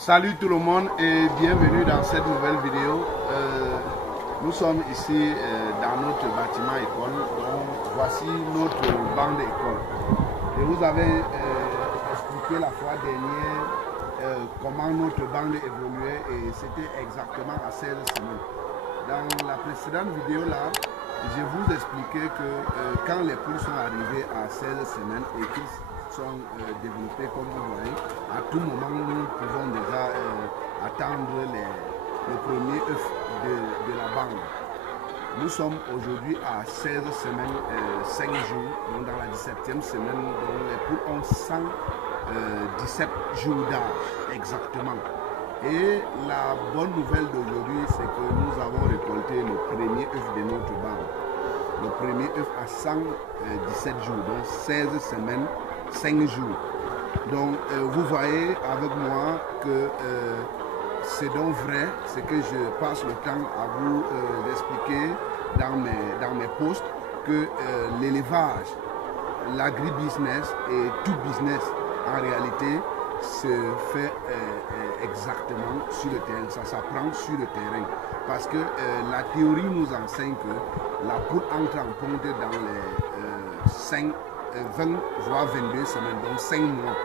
Salut tout le monde et bienvenue dans cette nouvelle vidéo. Nous sommes ici dans notre bâtiment école. Donc, voici notre banc d'école. Je vous avais expliqué la fois dernière comment notre banc évoluait et c'était exactement à 16 semaines. Dans la précédente vidéo là, je vous expliquais que quand les poules sont arrivées à 16 semaines et qu'ils sont développés comme vous voyez, à tout moment nous pouvons déjà attendre le premier œuf de la bande. Nous sommes aujourd'hui à 16 semaines, 5 jours, donc dans la 17e semaine, donc les poules ont 117 jours d'âge exactement. Et la bonne nouvelle d'aujourd'hui, c'est que nous avons récolté le premier œuf de notre bande. Le premier œuf à 117 jours, donc 16 semaines, 5 jours. Donc vous voyez avec moi que c'est donc vrai, c'est que je passe le temps à vous expliquer dans mes posts que l'élevage, l'agribusiness et tout business en réalité se fait exactement sur le terrain, ça s'apprend sur le terrain. Parce que la théorie nous enseigne que la poule entre en ponte dans les 20 voire 22 semaines, donc 5 mois.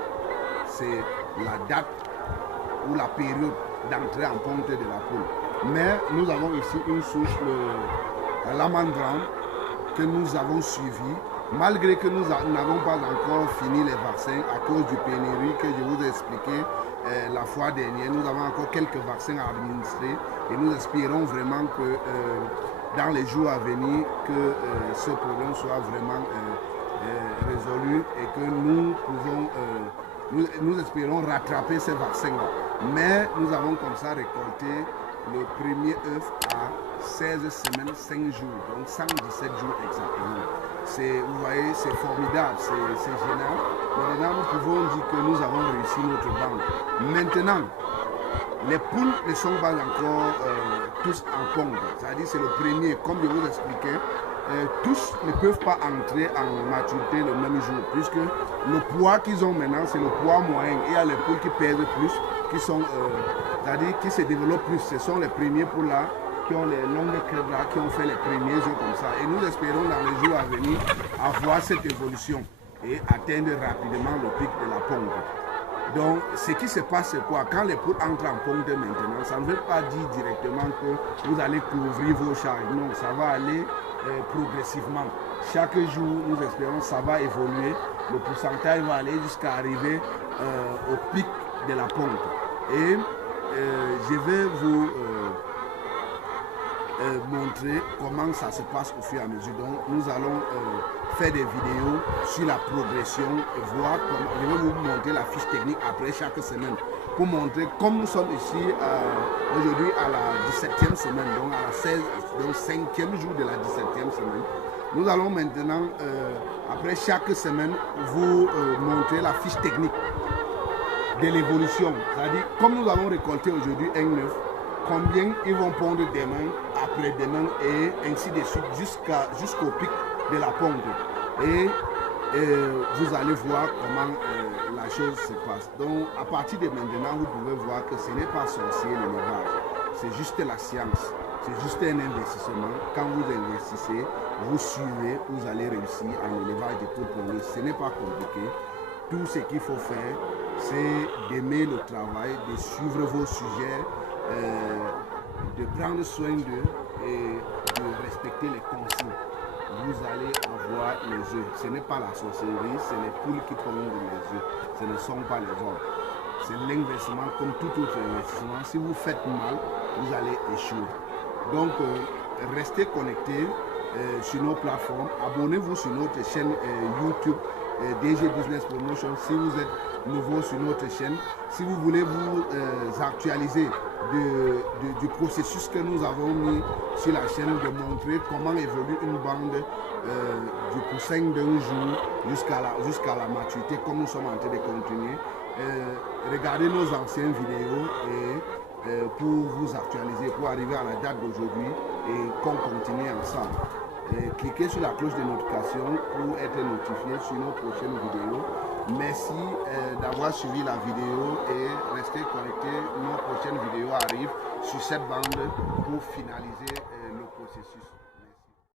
C'est la date ou la période d'entrée en ponte de la poule. Mais nous avons ici une souche, l'amandran, que nous avons suivi, malgré que nous n'avons pas encore fini les vaccins à cause du pénurie que je vous ai expliqué la fois dernière. Nous avons encore quelques vaccins à administrer et nous espérons vraiment que dans les jours à venir, que ce problème soit vraiment résolu et que nous pouvons, nous espérons rattraper ces vaccins-là. Mais nous avons comme ça récolté le premier œuf à 16 semaines, 5 jours, donc 117 jours exactement. Vous voyez, c'est formidable, c'est génial. Maintenant, nous pouvons dire que nous avons réussi notre banque. Maintenant, les poules ne sont pas encore tous en ponte. C'est-à-dire c'est le premier, comme je vous expliquais, tous ne peuvent pas entrer en maturité le même jour, puisque le poids qu'ils ont maintenant, c'est le poids moyen. Il y a les poules qui pèsent plus, qui sont, c'est-à-dire qui se développent plus. Ce sont les premiers poules là, qui ont les longues crêpes là, qui ont fait les premiers œufs comme ça. Et nous espérons dans les jours à venir avoir cette évolution et atteindre rapidement le pic de la ponte. Donc, ce qui se passe, c'est quoi? Quand les poules entrent en ponte maintenant, ça ne veut pas dire directement que vous allez couvrir vos charges. Non, ça va aller progressivement. Chaque jour, nous espérons que ça va évoluer. Le pourcentage va aller jusqu'à arriver au pic de la ponte. Et je vais vous montrer comment ça se passe au fur et à mesure. Donc, nous allons faire des vidéos sur la progression et voir comment. Je vais vous montrer la fiche technique après chaque semaine pour montrer comme nous sommes ici aujourd'hui à la 17e semaine, donc à la 16, donc 5e jour de la 17e semaine. Nous allons maintenant, après chaque semaine, vous montrer la fiche technique de l'évolution. C'est-à-dire, comme nous allons récolter aujourd'hui un œuf, combien ils vont pondre demain, après-demain et ainsi de suite jusqu'au pic de la ponte. Et vous allez voir comment la chose se passe. Donc à partir de maintenant, vous pouvez voir que ce n'est pas sorcier l'élevage, c'est juste la science, c'est juste un investissement. Quand vous investissez, vous suivez, vous allez réussir en élevage de poules pondues. Ce n'est pas compliqué. Tout ce qu'il faut faire, c'est d'aimer le travail, de suivre vos sujets, de prendre soin d'eux et de respecter les consignes. Vous allez avoir les œufs. Ce n'est pas la sorcellerie, c'est les poules qui pondent les œufs. Ce ne sont pas les hommes. C'est l'investissement comme tout autre investissement. Si vous faites mal, vous allez échouer. Donc, restez connectés sur nos plateformes. Abonnez-vous sur notre chaîne YouTube DG Business Promotion si vous êtes nouveau sur notre chaîne. Si vous voulez vous actualiser du processus que nous avons mis sur la chaîne, de montrer comment évolue une bande du poussin d'un jour jusqu'à la maturité, comme nous sommes en train de continuer. Regardez nos anciennes vidéos et pour vous actualiser, pour arriver à la date d'aujourd'hui et qu'on continue ensemble. Cliquez sur la cloche de notification pour être notifié sur nos prochaines vidéos. Merci d'avoir suivi la vidéo et restez connectés arrive sur cette bande pour finaliser le processus.